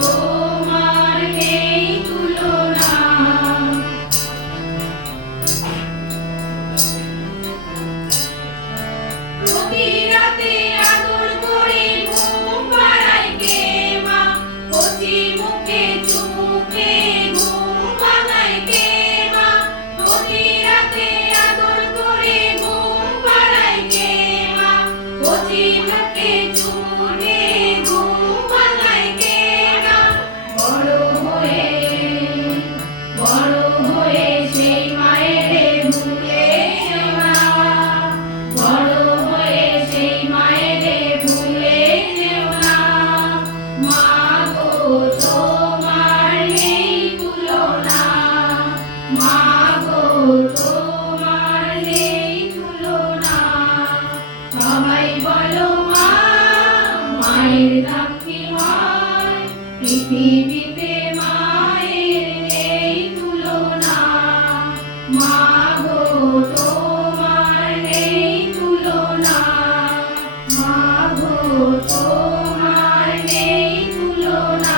তোমার নেই তুলনা। প্রতি রাতে আদর করে ঘুম পাড়ায় কে মা, কচি মুখে চুমুকে ঘুম ভাঙায় কে মা। প্রতি রাতে আদর করে ঘুম পাড়ায় কে মা, কচি মুখে চুমুকে ঘুম ভাঙায় কে মা। বড় হয়ে সেই মায়ের ভুলে যেও না, বড় হয়ে সেই মায়ের ভুলে যেও না। মা গো তোমার নেই তুলনা, মা গো তোমার নেই তুলনা। সবাই বলো মা, মায়ের নাম কি হয়? পৃথিবীতে মায়ের নেই তুলনা। মা গো তোমার নেই তুলনা, মা গো তোমার নেই তুলনা।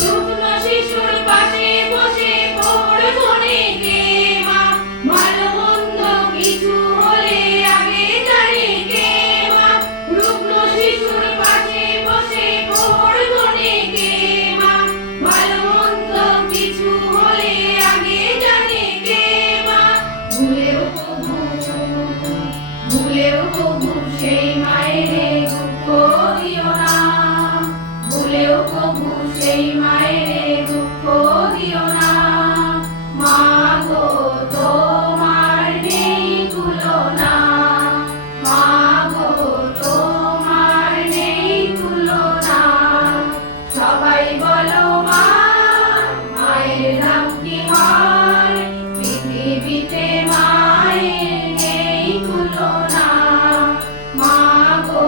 রুগ্ন শিশুর পাশে বসে খবর শোনে কে মা, ভালো মন্দ কিছু হলে আগে জানে কে মা। রুগ্ন শিশুর পাশে বসে খবর শোনে কে মা, ভালো মন্দ কিছু হলে আগে জানে কে মা। ভুলেও কভু সেই মায়ের দুঃখ দিও না, ভুলেও কভু সেই মায়ের দুঃখ দিও না। মা গো তোমার নেই তুলনা, মা গো তোমার নেই তুলনা। সবাই বলো মা, মায়ের নাম কি হয়? পৃথিবীতে মায়ের নেই তুলনা। মা গো